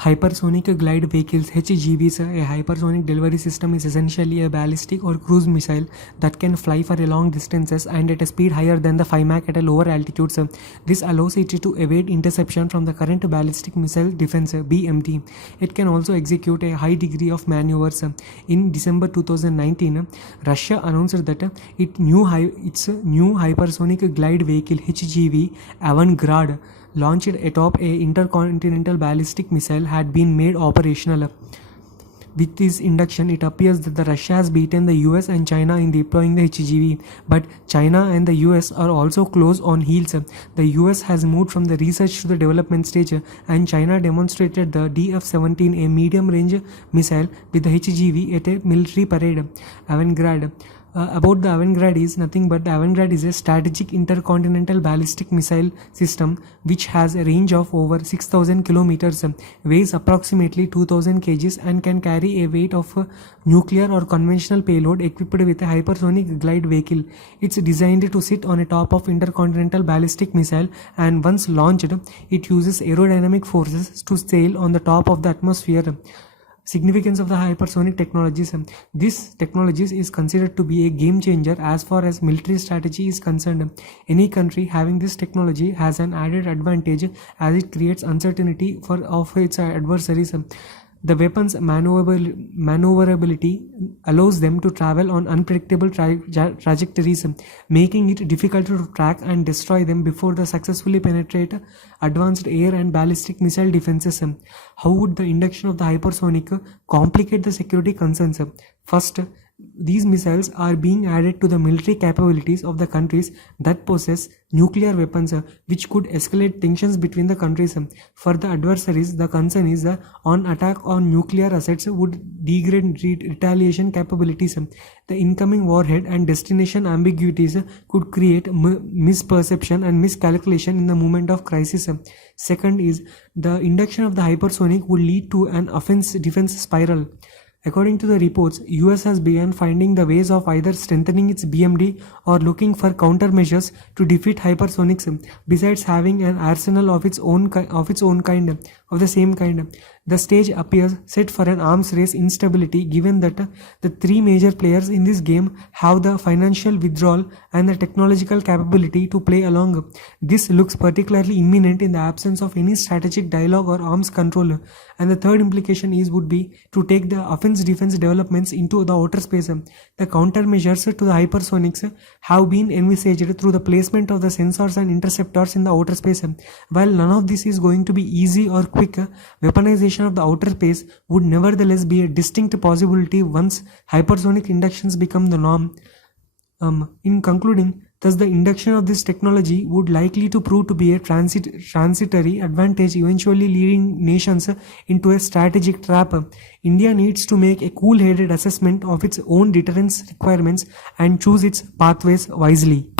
Hypersonic glide vehicles (HGVs). A hypersonic delivery system is essentially a ballistic or cruise missile that can fly for a long distances and at a speed higher than the 5 Mach at a lower altitudes. This allows it to evade interception from the current ballistic missile defense (BMD). It can also execute a high degree of maneuvers. In December 2019, Russia announced that its new hypersonic glide vehicle (HGV) Avangard, launched atop a intercontinental ballistic missile, had been made operational. With this induction, it appears that the Russia has beaten the US and China in deploying the HGV, but China and the US are also close on heels. The US has moved from the research to the development stage, and China demonstrated the DF-17, a medium-range missile, with the HGV at a military parade. Avangard. About the Avangard is nothing but the Avangard is a strategic intercontinental ballistic missile system which has a range of over 6,000 kilometers, weighs approximately 2,000 kgs, and can carry a weight of a nuclear or conventional payload equipped with a hypersonic glide vehicle. It's designed to sit on a top of intercontinental ballistic missile, and once launched, it uses aerodynamic forces to sail on the top of the atmosphere. Significance of the hypersonic technologies. This technology is considered to be a game changer as far as military strategy is concerned. Any country having this technology has an added advantage as it creates uncertainty of its adversaries. The weapon's maneuverability allows them to travel on unpredictable trajectories, making it difficult to track and destroy them before they successfully penetrate advanced air and ballistic missile defenses. How would the induction of the hypersonic complicate the security concerns? First, these missiles are being added to the military capabilities of the countries that possess nuclear weapons, which could escalate tensions between the countries. For the adversaries, the concern is on attack on nuclear assets would degrade retaliation capabilities. The incoming warhead and destination ambiguities could create misperception and miscalculation in the moment of crisis. Second is the induction of the hypersonic would lead to an offense-defense spiral. According to the reports, US has begun finding the ways of either strengthening its BMD or looking for countermeasures to defeat hypersonics, besides having an arsenal of its own kind. The stage appears set for an arms race instability, given that the three major players in this game have the financial withdrawal and the technological capability to play along. This looks particularly imminent in the absence of any strategic dialogue or arms control. And the third implication would be to take the offense-defense developments into the outer space. The countermeasures to the hypersonics have been envisaged through the placement of the sensors and interceptors in the outer space. While none of this is going to be easy or quick, weaponization of the outer space would nevertheless be a distinct possibility once hypersonic inductions become the norm. In concluding, thus the induction of this technology would likely to prove to be a transitory advantage, eventually leading nations into a strategic trap. India needs to make a cool-headed assessment of its own deterrence requirements and choose its pathways wisely.